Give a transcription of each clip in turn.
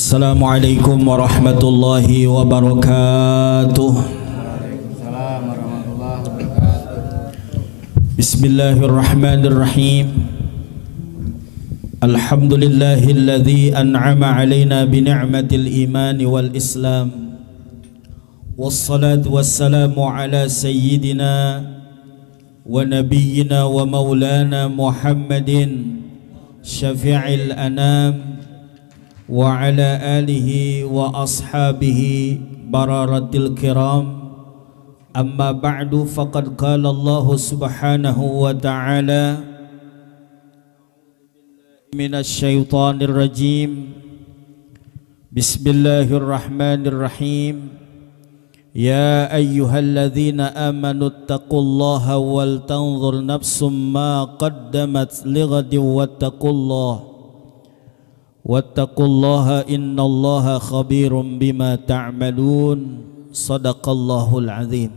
Assalamualaikum warahmatullahi wabarakatuh. Waalaikumsalam warahmatullahi wabarakatuh. Bismillahirrahmanirrahim. Alhamdulillahilladzi an'ama alaina bi ni'matil iman wal islam. Wassalatu wassalamu ala sayyidina wa nabiyyina wa maulana Muhammadin syafi'il anam wa ala alihi wa ashabihi bararatil kiram. Amma ba'du, faqad qala Allah subhanahu wa ta'ala minasy syaithanir rajim. Bismillahirrahmanirrahim. Ya ayyuhalladzina amanu taqullaha wal tanzur nafsum ma qaddamat lighadin wattaqullaha innallaha khabirum bima ta'malun. Sadaqallahul azim.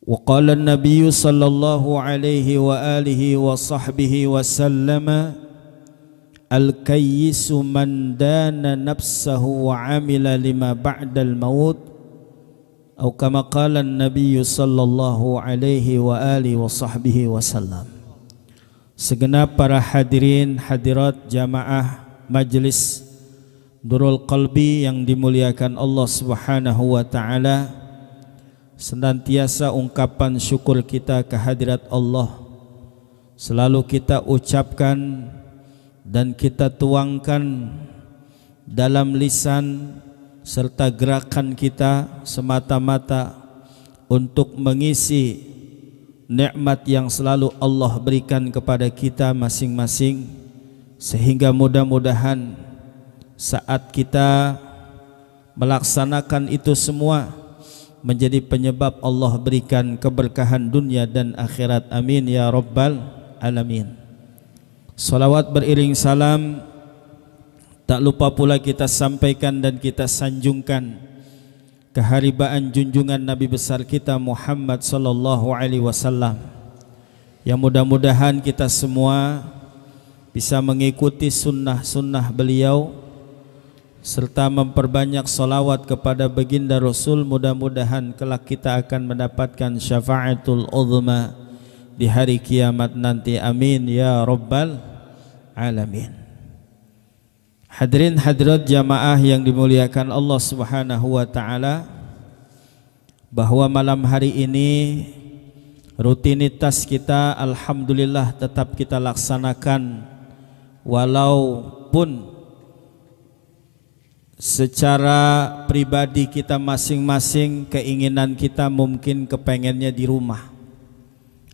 Wa qala an-nabiy sallallahu alaihi wa alihi wa sahbihi wa sallama al-kayyisu man dana nafsahu wa amila lima ba'dal maut, atau kama qala an-nabiy sallallahu alaihi wa alihi wa sahbihi wa sallam. Segenap para hadirin hadirat jamaah Majelis Nurul Qalbi yang dimuliakan Allah Subhanahu wa taala, senantiasa ungkapan syukur kita kehadirat Allah selalu kita ucapkan dan kita tuangkan dalam lisan serta gerakan kita semata-mata untuk mengisi nikmat yang selalu Allah berikan kepada kita masing-masing, sehingga mudah-mudahan saat kita melaksanakan itu semua menjadi penyebab Allah berikan keberkahan dunia dan akhirat. Amin ya rabbal alamin. Salawat beriring salam tak lupa pula kita sampaikan dan kita sanjungkan keharibaan junjungan Nabi besar kita Muhammad sallallahu alaihi wasallam, yang mudah-mudahan kita semua bisa mengikuti sunnah-sunnah beliau serta memperbanyak salawat kepada baginda Rasul. Mudah-mudahan kelak kita akan mendapatkan syafaatul uzma di hari kiamat nanti. Amin ya rabbal alamin. Hadirin hadirat jamaah yang dimuliakan Allah Subhanahu wa taala, bahwa malam hari ini rutinitas kita alhamdulillah tetap kita laksanakan, walaupun secara pribadi kita masing-masing keinginan kita mungkin kepengennya di rumah,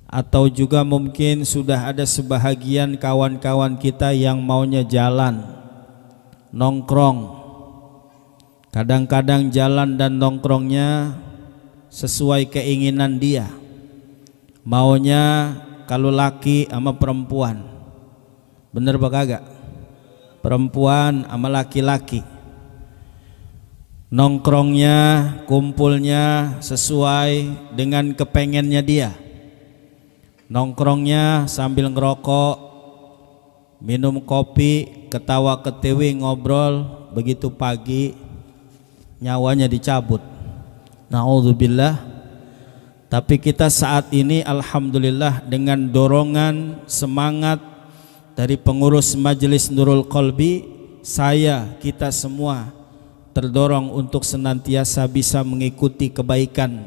atau juga mungkin sudah ada sebahagian kawan-kawan kita yang maunya jalan nongkrong. Kadang-kadang jalan dan nongkrongnya sesuai keinginan dia, maunya kalau laki sama perempuan, bener apa kagak? Perempuan sama laki-laki, nongkrongnya kumpulnya sesuai dengan kepengennya dia. Nongkrongnya sambil ngerokok, minum kopi, ketawa ketiwi, ngobrol, begitu pagi nyawanya dicabut. Na'udzubillah. Tapi kita saat ini alhamdulillah dengan dorongan semangat dari pengurus Majelis Nurul Qalbi, kita semua terdorong untuk senantiasa bisa mengikuti kebaikan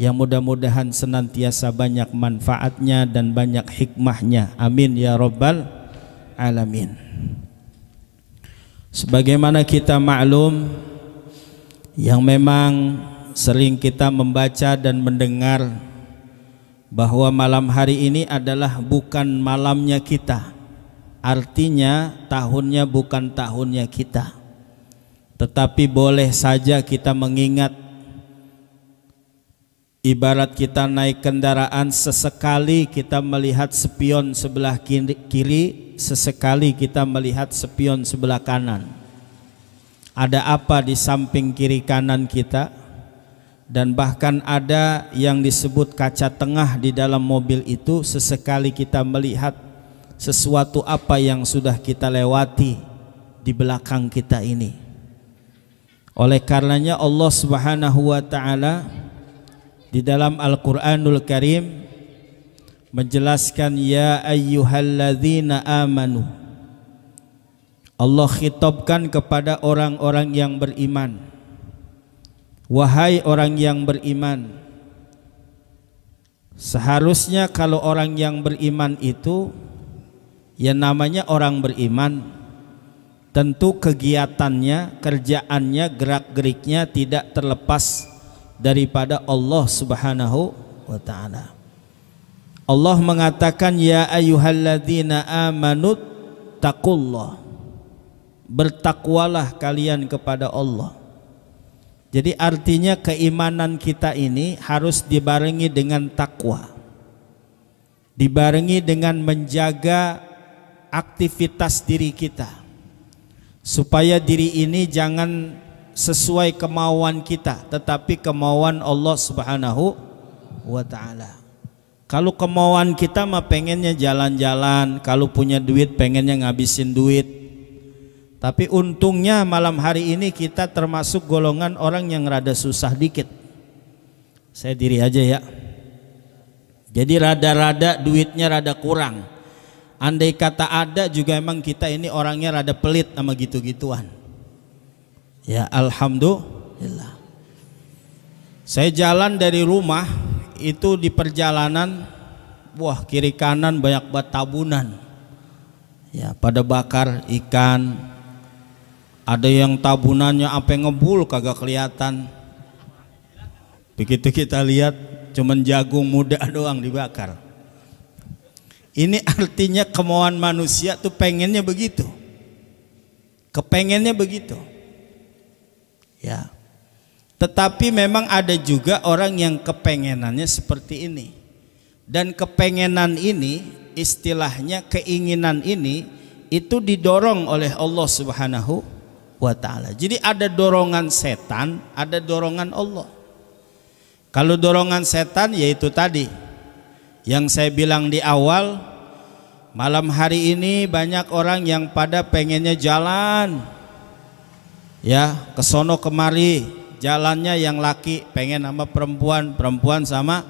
yang mudah-mudahan senantiasa banyak manfaatnya dan banyak hikmahnya. Amin ya rabbal alamin. Sebagaimana kita maklum, yang memang sering kita membaca dan mendengar, bahwa malam hari ini adalah bukan malamnya kita. Artinya tahunnya bukan tahunnya kita, tetapi boleh saja kita mengingat. Ibarat kita naik kendaraan, sesekali kita melihat spion sebelah kiri, sesekali kita melihat spion sebelah kanan. Ada apa di samping kiri kanan kita? Dan bahkan ada yang disebut kaca tengah di dalam mobil itu, sesekali kita melihat sesuatu apa yang sudah kita lewati di belakang kita ini. Oleh karenanya Allah Subhanahu wa taala di dalam Al-Qur'anul Karim menjelaskan ya ayyuhalladzina amanu. Allah khitabkan kepada orang-orang yang beriman. Wahai orang yang beriman. Seharusnya kalau orang yang beriman itu ya namanya orang beriman, tentu kegiatannya, kerjaannya, gerak-geriknya tidak terlepas daripada Allah Subhanahu wa taala. Allah mengatakan ya ayyuhalladzina amanu taqullah. Bertakwalah kalian kepada Allah. Jadi artinya keimanan kita ini harus dibarengi dengan takwa. Dibarengi dengan menjaga aktivitas diri kita. Supaya diri ini jangan sesuai kemauan kita, tetapi kemauan Allah Subhanahu wa taala. Kalau kemauan kita mah pengennya jalan-jalan, kalau punya duit pengennya ngabisin duit. Tapi untungnya malam hari ini kita termasuk golongan orang yang rada susah dikit. Saya diri aja ya. Jadi rada-rada duitnya rada kurang. Andai kata ada juga emang kita ini orangnya rada pelit sama gitu-gituan. Ya alhamdulillah. Saya jalan dari rumah itu di perjalanan, wah kiri kanan banyak banget tabunan. Ya pada bakar ikan. Ada yang tabunannya sampai ngebul kagak kelihatan. Begitu kita lihat cuman jagung muda doang dibakar. Ini artinya kemauan manusia tuh pengennya begitu. Kepengennya begitu. Ya. Tetapi memang ada juga orang yang kepengenannya seperti ini. Dan kepengenan ini, istilahnya keinginan ini itu didorong oleh Allah Subhanahu wa ta'ala. Jadi ada dorongan setan, ada dorongan Allah. Kalau dorongan setan yaitu tadi yang saya bilang di awal, malam hari ini banyak orang yang pada pengennya jalan ya kesono kemari, jalannya yang laki pengen sama perempuan, perempuan sama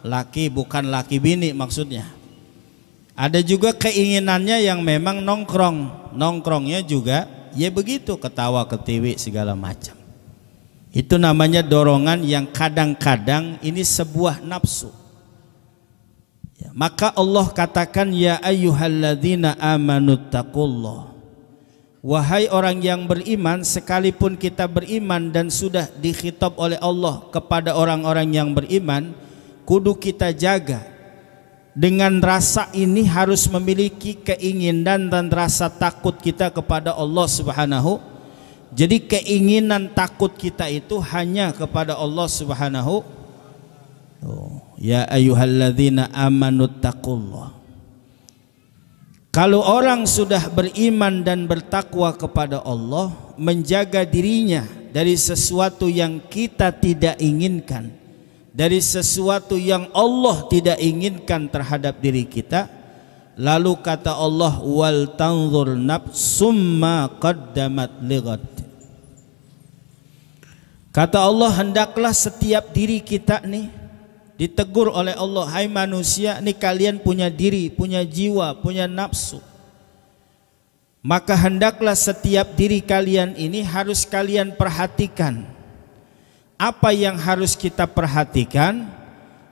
laki, bukan laki bini maksudnya. Ada juga keinginannya yang memang nongkrong, nongkrongnya juga ya begitu, ketawa ketiwi segala macam. Itu namanya dorongan yang kadang-kadang ini sebuah nafsu ya, maka Allah katakan ya ayyuhalladzina amanu taqullah. Wahai orang yang beriman, sekalipun kita beriman dan sudah dikhitab oleh Allah kepada orang-orang yang beriman, kudu kita jaga. Dengan rasa ini harus memiliki keinginan dan rasa takut kita kepada Allah Subhanahu. Jadi keinginan takut kita itu hanya kepada Allah Subhanahu. Ya ayyuhalladzina amanu taqullah. Kalau orang sudah beriman dan bertakwa kepada Allah, menjaga dirinya dari sesuatu yang kita tidak inginkan, dari sesuatu yang Allah tidak inginkan terhadap diri kita. Lalu kata Allah, wal tanzur nafsum ma qaddamat lighad. Kata Allah, hendaklah setiap diri kita nih ditegur oleh Allah, hai manusia, nih kalian punya diri, punya jiwa, punya nafsu. Maka hendaklah setiap diri kalian ini harus kalian perhatikan. Apa yang harus kita perhatikan?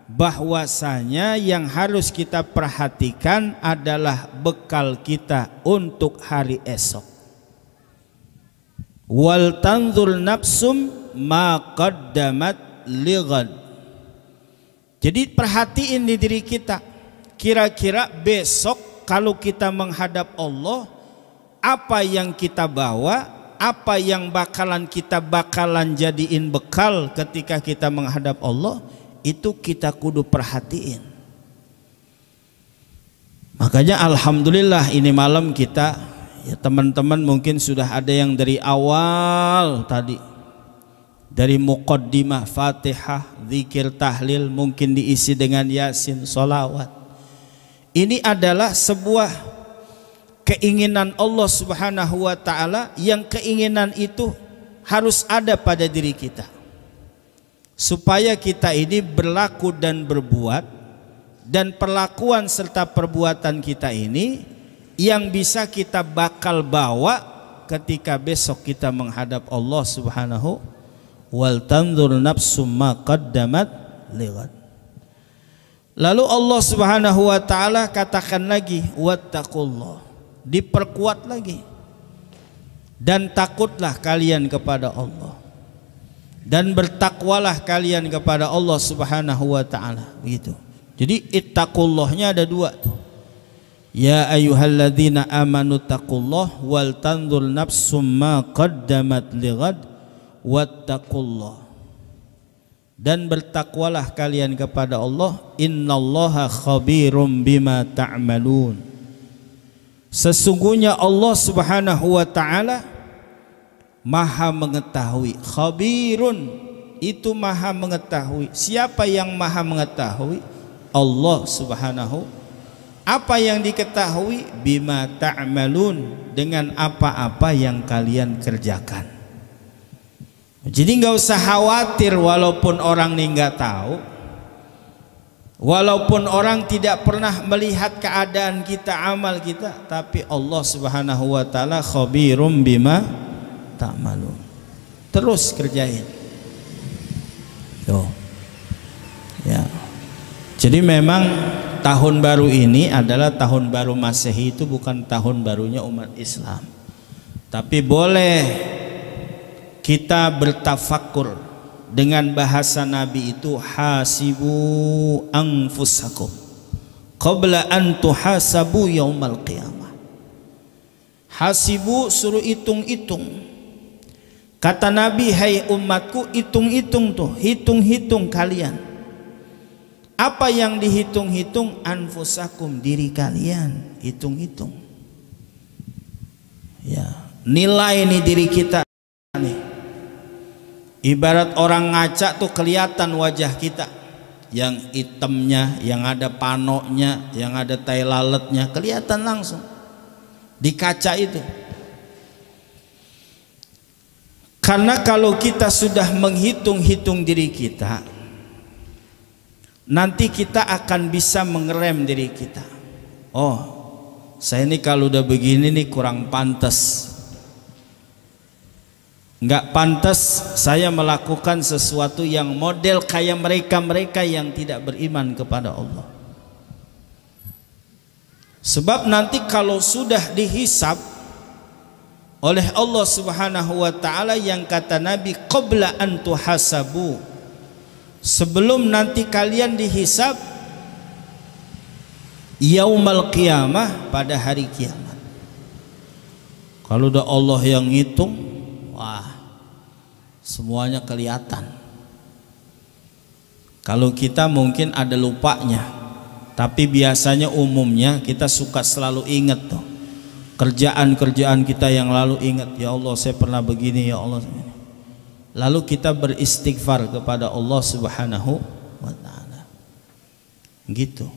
Bahwasanya yang harus kita perhatikan adalah bekal kita untuk hari esok. Wal tanzur nafsum ma qaddamat lighad. Jadi perhatiin di diri kita, kira-kira besok kalau kita menghadap Allah, apa yang kita bawa, apa yang kita bakalan jadiin bekal ketika kita menghadap Allah, itu kita kudu perhatiin. Makanya alhamdulillah ini malam kita, ya teman-teman mungkin sudah ada yang dari awal tadi, dari muqaddimah, Fatihah, zikir, tahlil, mungkin diisi dengan Yasin, sholawat. Ini adalah sebuah keinginan Allah Subhanahu wa taala, yang keinginan itu harus ada pada diri kita, supaya kita ini berlaku dan berbuat, dan perlakuan serta perbuatan kita ini yang bisa kita bakal bawa ketika besok kita menghadap Allah Subhanahu. Wal tanzur nafsum ma qaddamat lighad. Lalu Allah Subhanahu wa taala katakan lagi wattaqullah, diperkuat lagi, dan takutlah kalian kepada Allah, dan bertakwalah kalian kepada Allah Subhanahu wa taala, begitu. Jadi ittaqullahnya ada dua tuh. Ya ayyuhalladzina amanu taqullah wal tanzur nafsum ma qaddamat lighad wattaqullah, dan bertakwalah kalian kepada Allah, innallaha khabirum bima ta'malun. Sesungguhnya Allah Subhanahu wa taala maha mengetahui. Khabirun itu maha mengetahui. Siapa yang maha mengetahui? Allah Subhanahu. Apa yang diketahui? Bima ta'malun, dengan apa-apa yang kalian kerjakan. Jadi nggak usah khawatir walaupun orang nih nggak tahu, walaupun orang tidak pernah melihat keadaan kita, amal kita, tapi Allah Subhanahu wa taala khabirum bima ta'malun. Terus kerjain. Yo. Ya. Jadi memang tahun baru ini adalah tahun baru Masehi, itu bukan tahun barunya umat Islam. Tapi boleh kita bertafakur dengan bahasa Nabi itu, hasibu anfusakum qabla an tuhasabu yaumal qiyamah. Hasibu, suruh hitung-hitung. Kata Nabi, hai umatku, hitung-hitung tuh, hitung-hitung kalian. Apa yang dihitung-hitung? Anfusakum, diri kalian, hitung-hitung. Ya, nilai nih diri kita nih. Ibarat orang ngaca tuh kelihatan wajah kita, yang hitamnya, yang ada panoknya, yang ada tai lalatnya, kelihatan langsung di kaca itu. Karena kalau kita sudah menghitung-hitung diri kita, nanti kita akan bisa mengerem diri kita. Oh, saya ini kalau udah begini nih kurang pantas. Nggak pantas saya melakukan sesuatu yang model kayak mereka-mereka yang tidak beriman kepada Allah. Sebab nanti kalau sudah dihisab oleh Allah Subhanahu wa taala, yang kata Nabi, qabla an tuhasabu, sebelum nanti kalian dihisab yaumal qiyamah, pada hari kiamat. Kalau udah Allah yang ngitung, wah, semuanya kelihatan. Kalau kita mungkin ada lupanya, tapi biasanya umumnya kita suka selalu ingat tuh kerjaan-kerjaan kita yang lalu, ingat, ya Allah saya pernah begini, ya Allah. Lalu kita beristighfar kepada Allah Subhanahu wa taala. Gitu.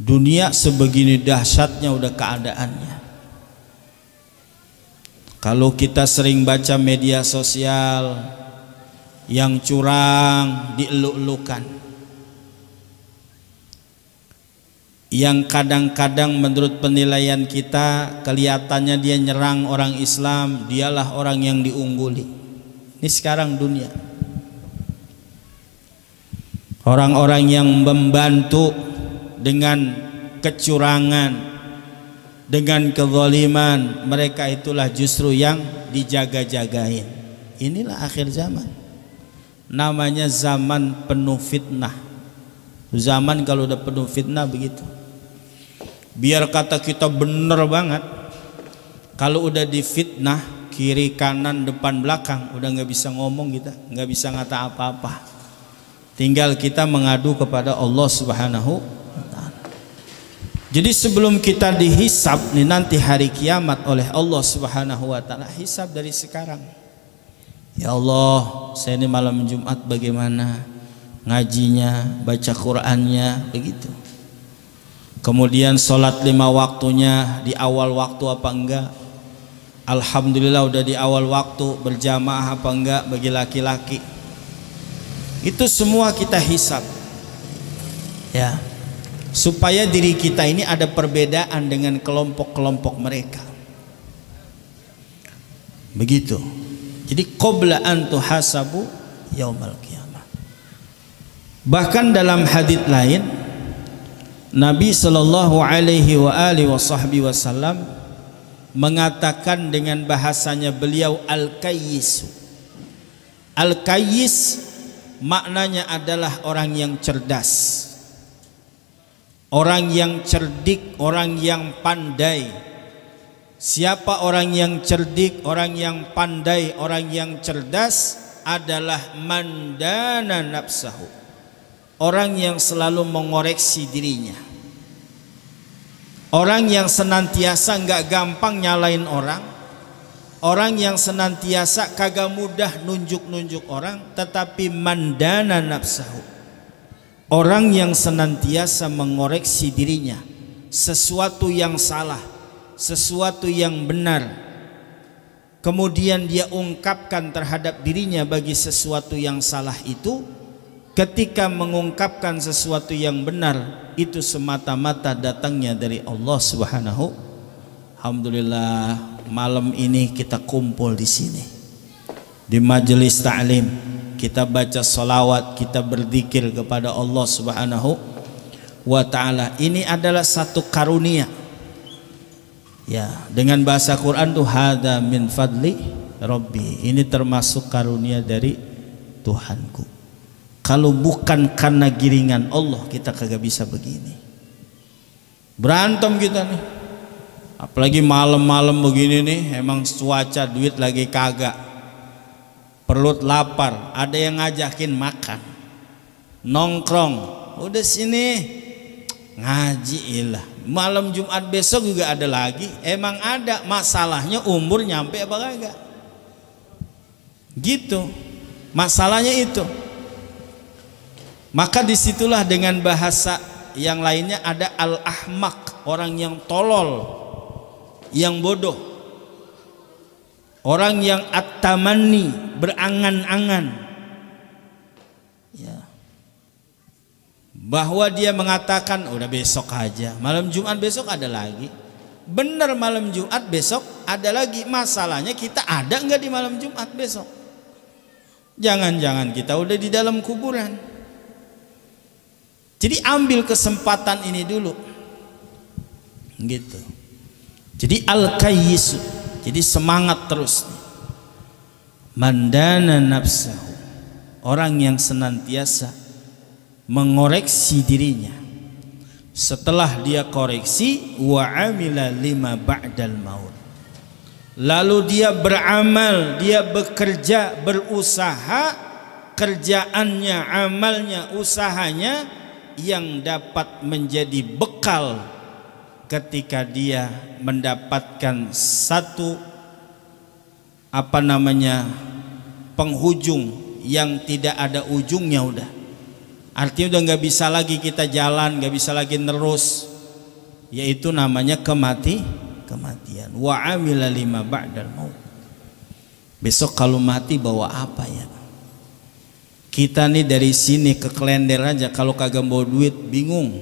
Dunia sebegini dahsyatnya udah keadaannya. Kalau kita sering baca media sosial, yang curang dieluk-elukan, yang kadang-kadang menurut penilaian kita kelihatannya dia nyerang orang Islam, dialah orang yang diungguli. Ini sekarang dunia. Orang-orang yang membantu dengan kecurangan, dengan kezaliman, mereka itulah justru yang dijaga-jagain. Inilah akhir zaman. Namanya zaman penuh fitnah. Zaman kalau udah penuh fitnah begitu. Biar kata kita bener banget, kalau udah difitnah kiri kanan depan belakang, udah nggak bisa ngomong kita, nggak bisa ngata apa-apa. Tinggal kita mengadu kepada Allah Subhanahu wa taala. Jadi sebelum kita dihisab nih nanti hari kiamat oleh Allah Subhanahu wa taala, hisab dari sekarang. Ya Allah, saya ini malam Jumat bagaimana ngajinya, baca Qur'annya, begitu. Kemudian sholat 5 waktunya di awal waktu apa enggak? Alhamdulillah udah di awal waktu. Berjamaah apa enggak bagi laki-laki? Itu semua kita hisab, ya, supaya diri kita ini ada perbedaan dengan kelompok-kelompok mereka. Begitu. Jadi qabla an tuhasabu yaumal qiyamah. Bahkan dalam hadis lain Nabi sallallahu alaihi wasallam mengatakan dengan bahasanya beliau al-kayyis. Al-kayyis maknanya adalah orang yang cerdas, orang yang cerdik, orang yang pandai. Siapa orang yang cerdik, orang yang pandai, orang yang cerdas adalah mandana nafsahu, orang yang selalu mengoreksi dirinya, orang yang senantiasa nggak gampang nyalain orang, orang yang senantiasa kagak mudah nunjuk-nunjuk orang, tetapi mandana nafsahu, orang yang senantiasa mengoreksi dirinya. Sesuatu yang salah, sesuatu yang benar, kemudian dia ungkapkan terhadap dirinya bagi sesuatu yang salah itu. Ketika mengungkapkan sesuatu yang benar, itu semata-mata datangnya dari Allah Subhanahu. Alhamdulillah, malam ini kita kumpul di sini di majelis ta'lim, kita baca salawat, kita berzikir kepada Allah Subhanahu wa ta'ala. Ini adalah satu karunia, ya, dengan bahasa Quran tuh hada min fadli Rabbi, ini termasuk karunia dari Tuhanku. Kalau bukan karena giringan Allah, kita kagak bisa begini. Berantem kita nih, apalagi malam-malam begini nih, emang cuaca duit lagi kagak, perut lapar, ada yang ngajakin makan, nongkrong, udah sini ngaji ilah. Malam Jumat besok juga ada lagi, emang ada, masalahnya umur nyampe apa kagak, gitu masalahnya itu. Maka disitulah dengan bahasa yang lainnya ada al-ahmaq, orang yang tolol, yang bodoh, orang yang at-tamanni, berangan-angan, ya, bahwa dia mengatakan udah besok aja, malam Jumat besok ada lagi. Bener, malam Jumat besok ada lagi, masalahnya kita ada nggak di malam Jumat besok? Jangan-jangan kita udah di dalam kuburan. Jadi ambil kesempatan ini dulu, gitu. Jadi al-kayyisu, jadi semangat terus. Mandana nafsahu, orang yang senantiasa mengoreksi dirinya. Setelah dia koreksi, wa amila lima ba'dal maut, lalu dia beramal, dia bekerja, berusaha, kerjaannya, amalnya, usahanya yang dapat menjadi bekal ketika dia mendapatkan satu penghujung yang tidak ada ujungnya. Udah, artinya udah nggak bisa lagi kita jalan, nggak bisa lagi nerus, yaitu namanya kematian. Wa amila lima ba'dal maut. Besok kalau mati bawa apa ya? Kita nih dari sini ke Klender aja kalau kagak bawa duit bingung.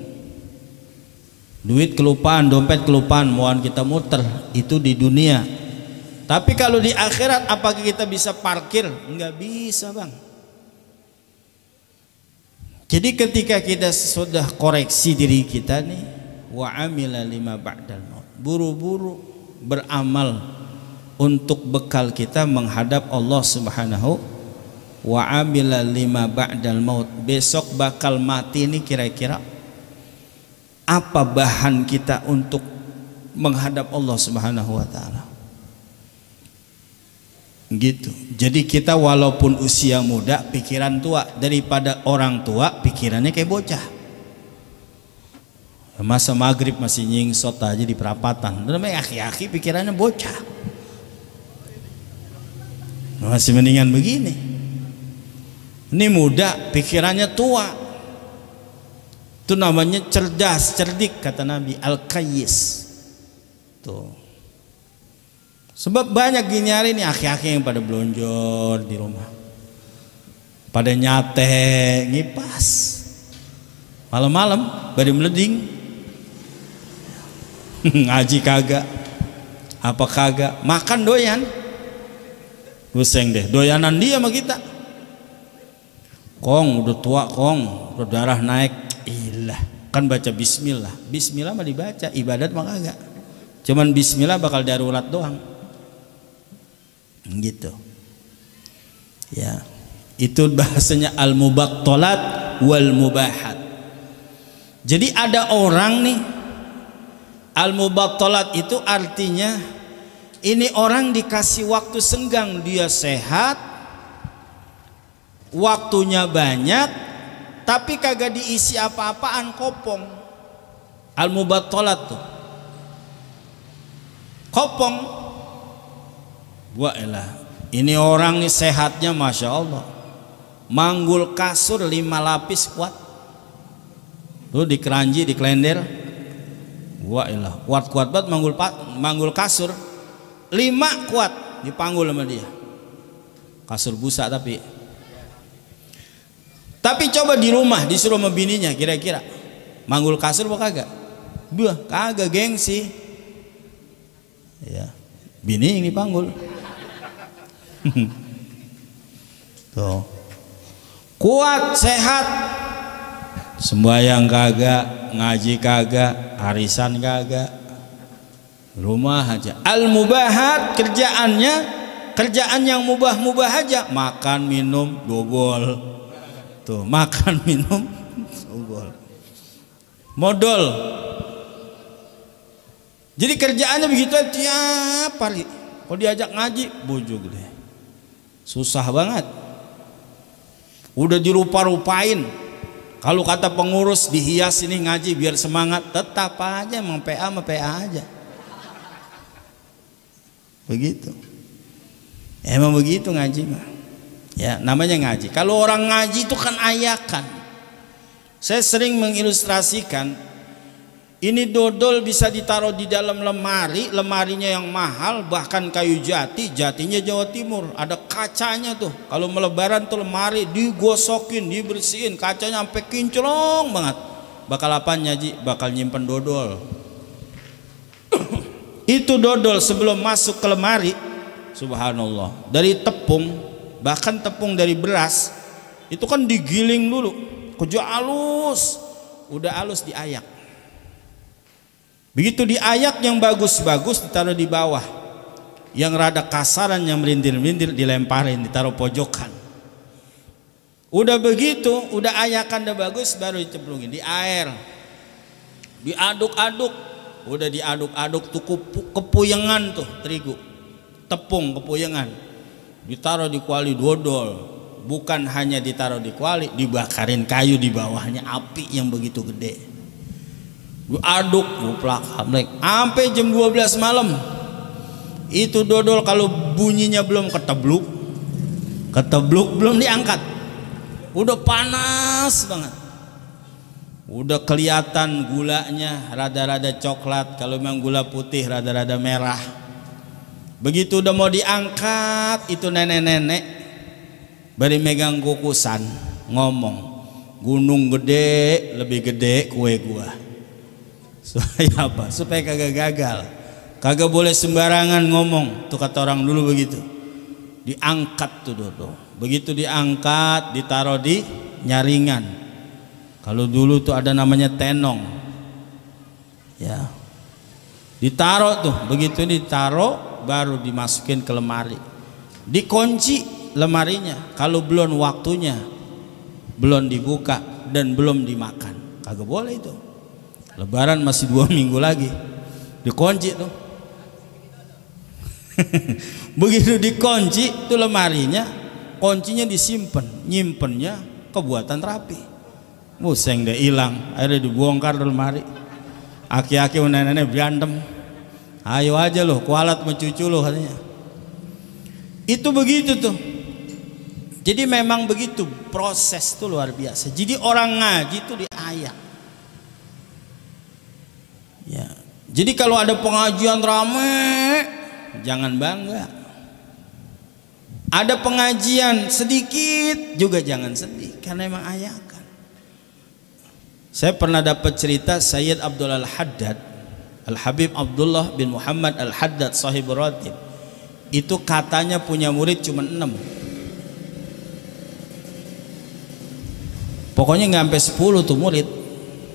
Duit kelupaan, dompet kelupaan, mohon kita muter, itu di dunia. Tapi kalau di akhirat apakah kita bisa parkir? Enggak bisa, Bang. Jadi ketika kita sudah koreksi diri kita nih, wa amila lima ba'dal maut, buru-buru beramal untuk bekal kita menghadap Allah Subhanahu wa amila lima ba'dal maut. Besok bakal mati ini, kira-kira apa bahan kita untuk menghadap Allah Subhanahu wa ta'ala, gitu. Jadi kita walaupun usia muda pikiran tua, daripada orang tua pikirannya kayak bocah. Masa maghrib masih nyingsot aja di perapatan, namanya aki-aki pikirannya bocah, masih mendingan begini. Ini muda pikirannya tua, Itu namanya cerdas, cerdik kata Nabi, al-qayyis. Tuh. Sebab banyak gini hari ini aki-aki yang pada belonjor di rumah. Pada nyate, ngipas. Malam-malam bari meleding. Ngaji kagak. Apa kagak? Makan doyan. Buseng deh, doyanan dia sama kita. Kong udah tua kong, udah darah naik. Ilah, kan baca bismillah. Bismillah mah dibaca, ibadat mah kagak. Cuman bismillah bakal darurat doang. Gitu. Ya. Itu bahasanya al-mubattalat wal mubahat. Jadi ada orang nih, al-mubattalat itu artinya ini orang dikasih waktu senggang, dia sehat, waktunya banyak, tapi kagak diisi apa-apaan, kopong. Al-mubattalat tuh kopong. Wah elah, ini orang nih sehatnya Masya Allah, manggul kasur 5 lapis kuat. Lu di keranji, di klender. Wah elah, kuat-kuat banget manggul kasur 5 kuat, dipanggul sama dia. Kasur busa tapi coba di rumah disuruh sama bininya, kira-kira manggul kasur apa kagak? Buah, kagak, gengsi. Ya, bini yang dipanggul. Tuh. Kuat, sehat. Sembahyang kagak, ngaji kagak, arisan kagak. Rumah aja. Al-mubahat, kerjaan yang mubah-mubah aja. Makan, minum, dogol. Tuh, makan, minum, dogol. Modal. Jadi kerjaannya begitu tiap hari. Kalau diajak ngaji, bujug deh. Susah banget. Udah dirupa-rupain. Kalau kata pengurus dihias ini ngaji biar semangat, tetap aja emang PA sama PA aja. Begitu. Emang begitu ngaji mah. Ya, namanya ngaji. Kalau orang ngaji itu kan ayakan. Saya sering mengilustrasikan, ini dodol bisa ditaruh di dalam lemari, lemarinya yang mahal, bahkan kayu jati, jatinya Jawa Timur, ada kacanya tuh. Kalau melebaran tuh lemari digosokin, dibersihin, kacanya sampai kinclong banget. Bakal apa nyaji? Bakal nyimpen dodol. Itu dodol sebelum masuk ke lemari, subhanallah, dari tepung, bahkan tepung dari beras, itu kan digiling dulu, keju halus, udah halus diayak. Begitu diayak yang bagus-bagus ditaruh di bawah, yang rada kasaran yang melintir-melintir dilemparin, ditaruh pojokan. Udah begitu, udah ayakan udah bagus, baru dicemplungin di air, diaduk-aduk. Udah diaduk-aduk tuh kepuyengan tuh terigu, tepung kepuyengan, ditaruh di kuali dodol. Bukan hanya ditaruh di kuali, dibakarin kayu di bawahnya, api yang begitu gede. Aduk muplak sampai jam 12 malam. Itu dodol kalau bunyinya belum ketebluk belum diangkat, udah panas banget, udah kelihatan gulanya rada-rada coklat. Kalau memang gula putih rada-rada merah. Begitu udah mau diangkat, itu nenek-nenek bari megang kukusan ngomong, gunung gede lebih gede kue gua. Supaya apa? Supaya kagak gagal, kagak boleh sembarangan ngomong. Tuh kata orang dulu begitu. Diangkat tuh dodol. Begitu diangkat, ditaruh di nyaringan. Kalau dulu tuh ada namanya tenong. Ya. Ditaruh tuh, begitu ditaruh baru dimasukin ke lemari. Dikunci lemarinya. Kalau belum waktunya, belum dibuka dan belum dimakan, kagak boleh itu. Lebaran masih 2 minggu lagi, dikunci tuh. Begitu dikunci tuh lemarinya, kuncinya disimpan, nyimpennya kebuatan rapi. Museng deh hilang, akhirnya dibongkar lemari. Aki-aki nenek-nenek berantem, ayo aja loh, kualat mencucu loh katanya. Itu begitu tuh. Jadi memang begitu, proses tuh luar biasa. Jadi orang ngaji tuh diayak. Ya. Jadi kalau ada pengajian rame, jangan bangga. Ada pengajian sedikit juga jangan sedih, karena emang ayakan. Saya pernah dapat cerita Sayyid Abdul Al-Haddad, Al-Habib Abdullah bin Muhammad Al-Haddad sahib ratib. Itu katanya punya murid cuma 6. Pokoknya nggak sampai 10 tuh murid.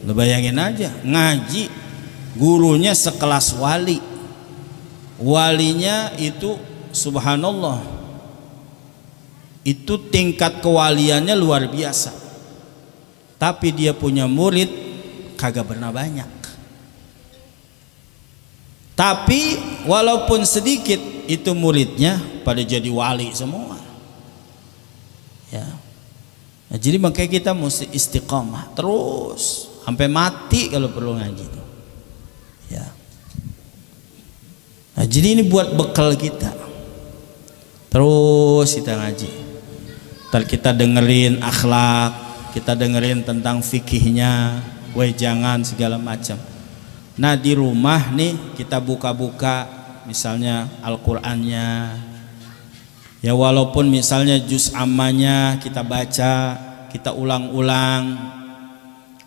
Lo bayangin aja, ngaji gurunya sekelas wali. Walinya itu subhanallah, itu tingkat kewaliannya luar biasa. Tapi dia punya murid kagak pernah banyak. Tapi walaupun sedikit, itu muridnya pada jadi wali semua. Ya. Nah, jadi makanya kita mesti istiqamah terus sampai mati kalau perlu ngaji itu. Ya. Nah, jadi ini buat bekal kita. Terus kita ngaji. Ntar kita dengerin akhlak, kita dengerin tentang fikihnya, wejangan segala macam. Nah, di rumah nih kita buka-buka misalnya Al-Qur'annya. Ya walaupun misalnya juz ammanya kita baca, kita ulang-ulang.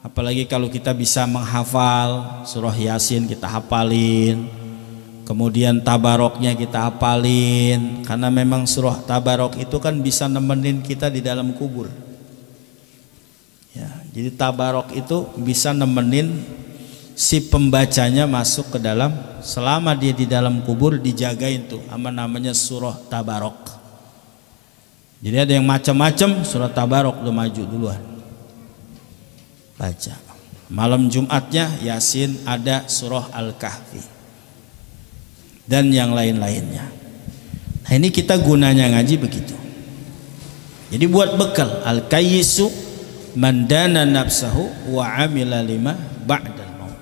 Apalagi kalau kita bisa menghafal surah Yasin kita hafalin. Kemudian tabaroknya kita hafalin, karena memang surah tabarok itu kan bisa nemenin kita di dalam kubur. Ya, jadi tabarok itu bisa nemenin si pembacanya masuk ke dalam, selama dia di dalam kubur dijagain tuh sama namanya surah tabarok. Jadi ada yang macam-macam, surah tabarok udah maju duluan baca. Malam Jumatnya Yasin, ada surah Al-Kahfi dan yang lain-lainnya. Nah, ini kita gunanya ngaji begitu. Jadi buat bekal. Al-kayyisu man dana nafsahu wa amila lima ba'dal maut.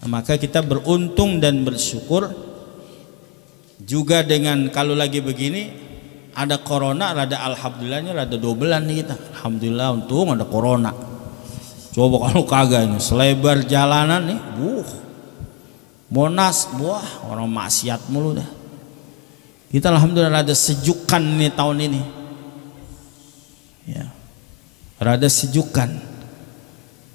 Nah, maka kita beruntung dan bersyukur juga dengan kalau lagi begini ada corona, rada alhamdulillahnya rada dobelan nih kita. Alhamdulillah untung ada corona. Coba kalau kagak ini selebar jalanan nih, Monas, wah orang maksiat mulu dah. Kita alhamdulillah rada sejukan nih tahun ini. Ya. Rada sejukan.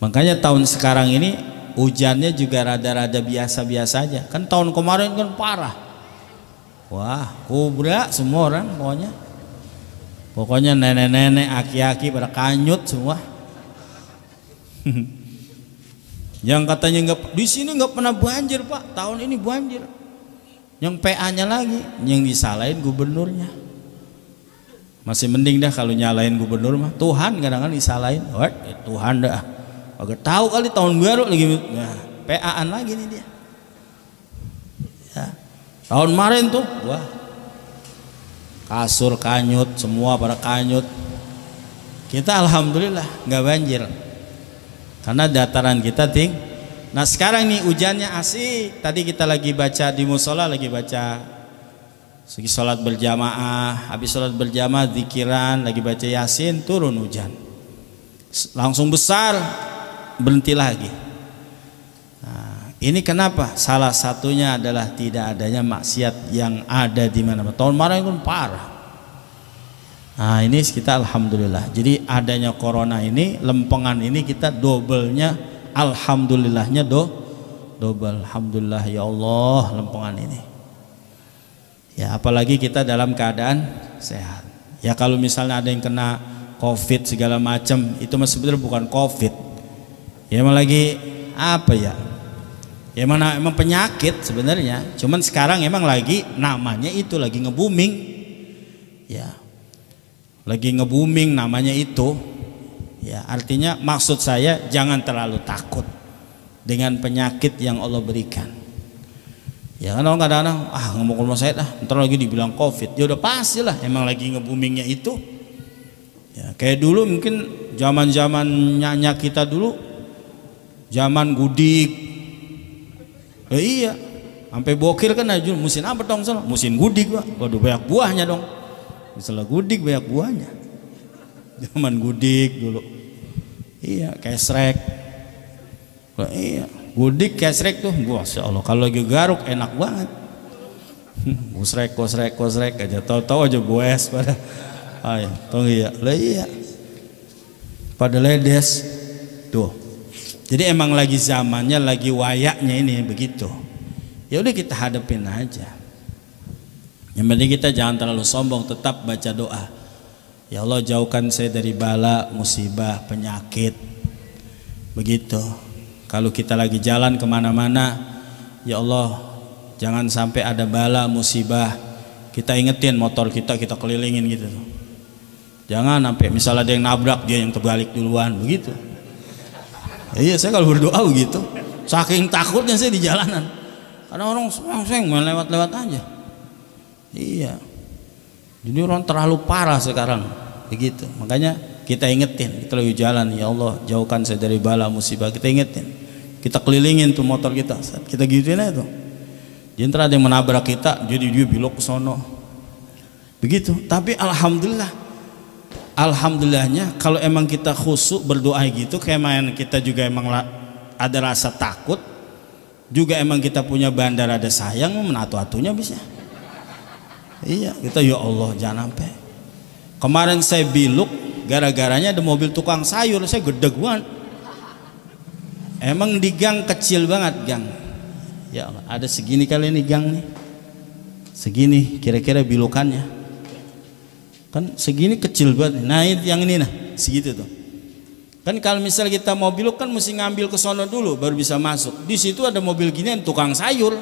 Makanya tahun sekarang ini hujannya juga rada-rada biasa-biasa aja. Kan tahun kemarin kan parah. Wah, kubra semua orang pokoknya. Pokoknya nenek-nenek, aki-aki pada kanyut semua. Yang katanya nggak di sini nggak pernah banjir Pak, tahun ini banjir. Yang PA-nya lagi, yang disalahin gubernurnya. Masih mending dah kalau nyalain gubernur mah. Tuhan kadang-kadang disalahin. Wah, Tuhan dah. Agak tahu kali tahun baru lagi. Nah, PA-an lagi nih dia. Ya. Tahun kemarin tuh, wah, kasur kanyut, semua pada kanyut. Kita alhamdulillah nggak banjir. Karena dataran kita tinggi. Nah sekarang nih hujannya asik. Tadi kita lagi baca di musola, lagi baca segi sholat berjamaah. Habis sholat berjamaah zikiran, lagi baca Yasin, turun hujan. Langsung besar, berhenti lagi. Nah, ini kenapa? Salah satunya adalah tidak adanya maksiat yang ada di mana-mana. Tahun kemarin kan parah. Nah ini kita alhamdulillah. Jadi adanya corona ini, lempengan ini kita dobelnya, alhamdulillahnya dobel. Alhamdulillah ya Allah lempengan ini. Ya apalagi kita dalam keadaan sehat. Ya kalau misalnya ada yang kena COVID segala macam, itu mah sebenarnya bukan COVID. Ya emang lagi apa ya? Ya emang penyakit sebenarnya. Cuman sekarang emang lagi namanya itu lagi nge-booming. Ya. Lagi nge-booming namanya itu. Ya, artinya maksud saya jangan terlalu takut dengan penyakit yang Allah berikan. Ya kan orang kadang-kadang ngomong ke rumah saya ntar lagi dibilang COVID. Ya udah pastilah emang lagi nge-boomingnya itu. Ya, kayak dulu mungkin zaman-zaman nyanyi kita dulu zaman gudik. Ya iya, sampai bokir kan aja musim apa dong sono? Musim gudik, Pak. Waduh banyak buahnya dong. Misalnya gudik banyak buahnya. Zaman gudik dulu. Iya, kayak Shrek. Iya, Gudik kesrek tuh, Masya Allah kalau lagi garuk enak banget. Kosrek aja, tahu-tahu aja goes pada. Ayo, tong iya, lah iya. Pada ledes tuh. Jadi emang lagi zamannya, lagi wayaknya ini begitu. Ya udah kita hadapin aja. Yang penting kita jangan terlalu sombong, tetap baca doa. Ya Allah jauhkan saya dari bala, musibah, penyakit. Begitu. Kalau kita lagi jalan kemana-mana, ya Allah jangan sampai ada bala, musibah. Kita ingetin motor kita kelilingin gitu. Jangan sampai misalnya ada yang nabrak dia yang terbalik duluan, begitu. Ya, iya saya kalau berdoa begitu. Saking takutnya saya di jalanan. Karena orang seng lewat-lewat aja. Iya. Jadi orang terlalu parah sekarang, begitu. Makanya kita ingetin, kita lagi jalan, ya Allah jauhkan saya dari bala musibah. Kita ingetin, kita kelilingin tuh motor kita, kita gituin aja tuh. Jadi ntar ada yang menabrak kita, jadi dia belok ke sono, begitu. Tapi alhamdulillahnya kalau emang kita khusyuk berdoa gitu, kayak main kita juga emang ada rasa takut, juga emang kita punya bandar ada sayang, menatu-atunya bisa. Iya, kita ya Allah jangan sampai. Kemarin saya biluk gara-garanya ada mobil tukang sayur, saya gedeg banget. Emang di gang kecil banget gang. Ya Allah, ada segini kali ini gang nih. Segini kira-kira bilukannya. Kan segini kecil banget. Nah yang ini nah, segitu tuh. Kan kalau misal kita mau biluk kan mesti ngambil ke sono dulu baru bisa masuk. Di situ ada mobil ginian tukang sayur.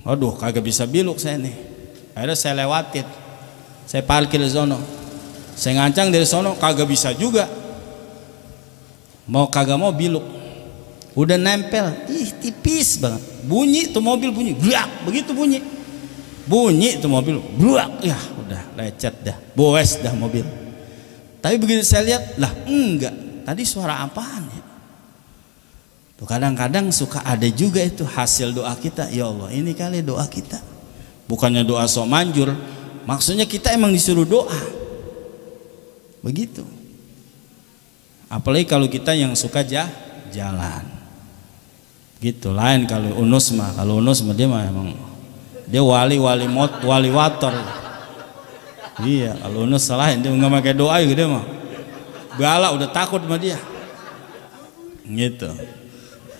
Aduh kagak bisa biluk saya nih. Akhirnya saya lewatin. Saya parkir di sono. Saya ngancang dari sono kagak bisa juga. Mau kagak mau biluk. Udah nempel, tipis banget. Bunyi tuh mobil bunyi, blak, begitu bunyi. Bunyi tuh mobil, blak, ya udah lecet dah, boes dah mobil. Tapi begitu saya lihat, lah enggak, tadi suara apaan ya? Tuh kadang-kadang suka ada juga itu hasil doa kita. Ya Allah, ini kali doa kita. Bukannya doa sok manjur, maksudnya kita emang disuruh doa. Begitu. Apalagi kalau kita yang suka jalan. Gitu lain kalau Unus mah dia mah emang dia wali wator. Iya, kalau Unus salahin dia nggak pakai doa gitu dia mah. Bala udah takut sama dia. Gitu.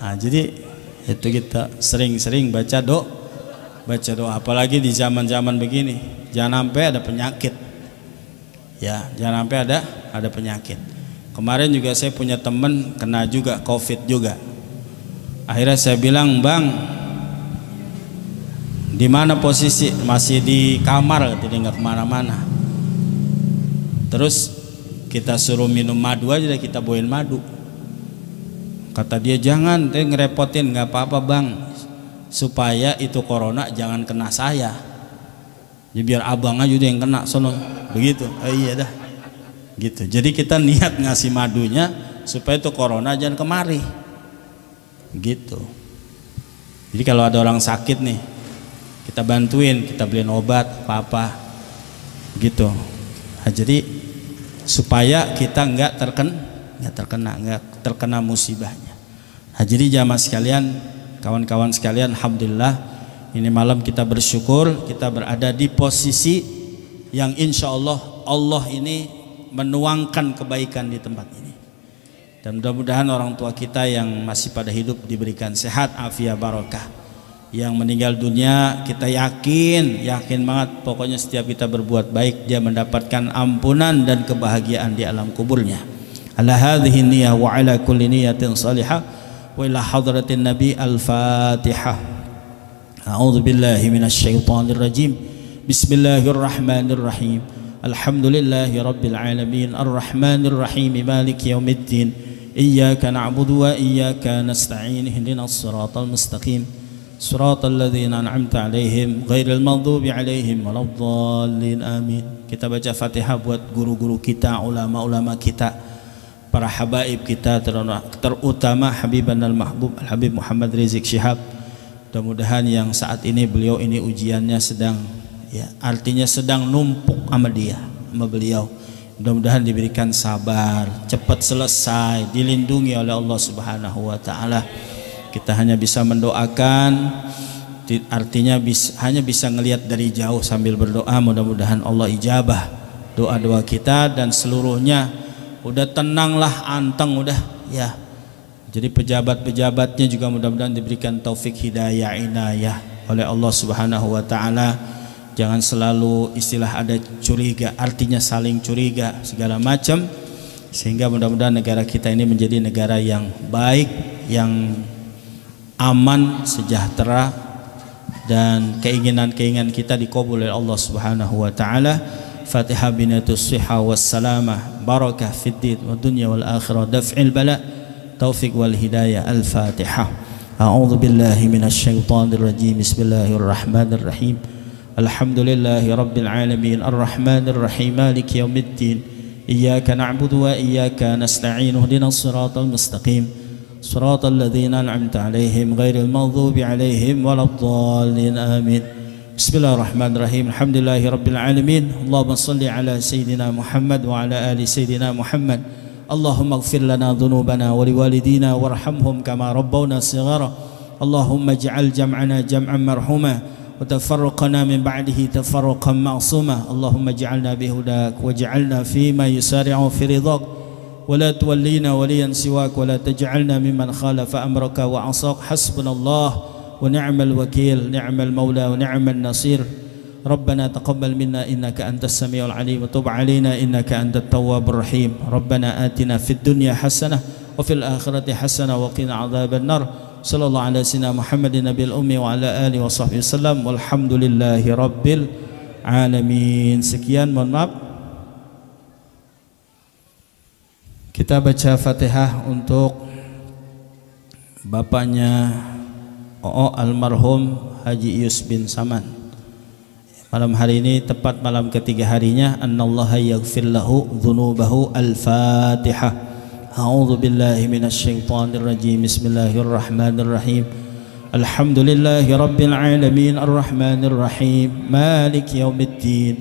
Nah, jadi itu kita sering-sering baca doa apalagi di zaman-zaman begini. Jangan sampai ada penyakit. Ya, jangan sampai ada penyakit. Kemarin juga saya punya teman kena juga COVID juga. Akhirnya saya bilang, "Bang, di mana posisi?" Masih di kamar, jadi nggak kemana-mana. Terus kita suruh minum madu aja, kita bawain madu. Kata dia, "Jangan, ngerepotin, nggak apa-apa bang, supaya itu corona jangan kena saya. Ya biar abang aja yang kena sono." Begitu. Iya dah. Gitu. Jadi kita niat ngasih madunya supaya itu corona jangan kemari. Gitu. Jadi kalau ada orang sakit nih, kita bantuin, kita beliin obat apa-apa. Gitu. Nah, jadi supaya kita nggak terkena musibahnya. Nah, jadi jamaah sekalian, kawan-kawan sekalian, alhamdulillah ini malam kita bersyukur kita berada di posisi yang insya Allah ini menuangkan kebaikan di tempat ini. Dan mudah-mudahan orang tua kita yang masih pada hidup diberikan sehat, afiat, barokah. Yang meninggal dunia kita yakin banget pokoknya setiap kita berbuat baik dia mendapatkan ampunan dan kebahagiaan di alam kuburnya. Ala hadhihi niyyah wa ala kulli niyatin salihah wa ila hadratin nabi al-fatihah. A'udzu billahi minasy syaithanir rajim. Bismillahirrahmanirrahim. Alhamdulillahi rabbil alamin arrahmanir rahim maliki yaumiddin. Iyyaka na'budu wa iyyaka nasta'in ihdinas siratal mustaqim. Siratal ladzina an'amta 'alaihim ghairil maghdubi 'alaihim waladdallin. Amin. Kita baca Fatihah buat guru-guru kita, ulama-ulama kita, para habaib kita, terutama Habiban al-Mahbub Al-Habib Muhammad Rizik Syihab. Mudah-mudahan yang saat ini beliau ini ujiannya sedang, ya artinya sedang numpuk sama dia, sama beliau. Mudah-mudahan diberikan sabar, cepat selesai, dilindungi oleh Allah Subhanahu wa taala. Kita hanya bisa mendoakan, artinya hanya bisa ngelihat dari jauh sambil berdoa. Mudah-mudahan Allah ijabah doa-doa kita dan seluruhnya udah tenanglah, anteng udah ya. Jadi pejabat-pejabatnya juga mudah-mudahan diberikan taufik hidayah inayah oleh Allah Subhanahu wa taala. Jangan selalu istilah ada curiga, artinya saling curiga segala macam, sehingga mudah-mudahan negara kita ini menjadi negara yang baik, yang aman, sejahtera, dan keinginan-keinginan kita dikabul oleh Allah Subhanahu wa taala. Fatihah binatus siha was salamah, barakah fid din wa dunya wal akhirah, daf'il bala, taufiq wal hidayah. Al-Fatihah. A'udzu billahi minasy syaithanir rajim. Bismillahirrahmanirrahim. Alhamdulillahi rabbil alamin, arrahmanir rahim, maliki yaumiddin. Iyyaka na'budu wa iyyaka nasta'in. Ihdinas siratal mustaqim. Siratal ladzina an'amta 'alaihim ghairil maghdubi 'alaihim waladdallin. Amin. Bismillahirrahmanirrahim. Alhamdulillahi rabbil alamin. Allahumma shalli ala sayidina Muhammad wa ala ali sayidina Muhammad. Allahumma ighfir lana dhunubana wa liwalidina warhamhum kama rabbawna shighara. Allahumma ij'al jam'ana jam'an marhuma wa tafarraqana min ba'dihi tafarruqan ma'suma. Allahumma ij'alna bihudak waj'alna fima yusari'u fi ridhak wa la tuwallina waliyan siwak wa la taj'alna mimman khalafa amraka wa 'asaq. Hasbunallah wa ni'mal wakil, ni'mal maula wa ni'mal nasir. ربنا تقبل منا إنك أنت السميع العليم وتب علينا إنك أنت التواب الرحيم. ربنا آتنا في الدنيا حسنة وفي الآخرة حسنة وقنا عذاب النار. صلى الله على سيدنا محمد النبي الأمي وعلى آله وصحبه وسلم والحمد لله رب العالمين. Sekian, mohon maaf. Kita baca Fatihah untuk bapaknya almarhum Haji Yus bin Saman. Malam hari ini tepat malam ketiga harinya. Annallaha yaghfir lahu dzunubahu. Al-Fatihah. A'udzu billahi minasy syaithanir rajim. Bismillahirrahmanirrahim. Alhamdulillahi rabbil alamin, arrahmanir rahim, maliki yaumiddin.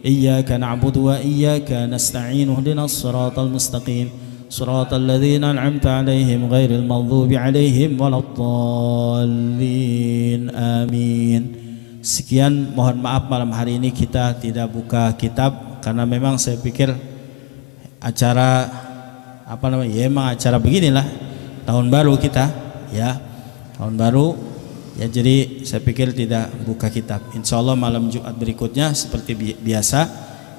Iyyaka na'budu wa iyyaka nasta'in. Ihdinas siratal mustaqim. Siratal ladzina an'amta 'alaihim ghairil maghdubi 'alaihim waladdallin. Amin. Sekian, mohon maaf malam hari ini kita tidak buka kitab karena memang saya pikir acara ya emang acara beginilah tahun baru kita ya, tahun baru ya, jadi saya pikir tidak buka kitab. Insya Allah malam Jumat berikutnya seperti biasa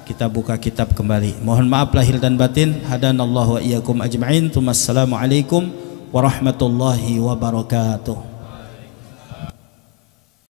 kita buka kitab kembali. Mohon maaf lahir dan batin. Hadanallahu wa iyyakum ajma'in. Assalamualaikum warahmatullahi wabarakatuh.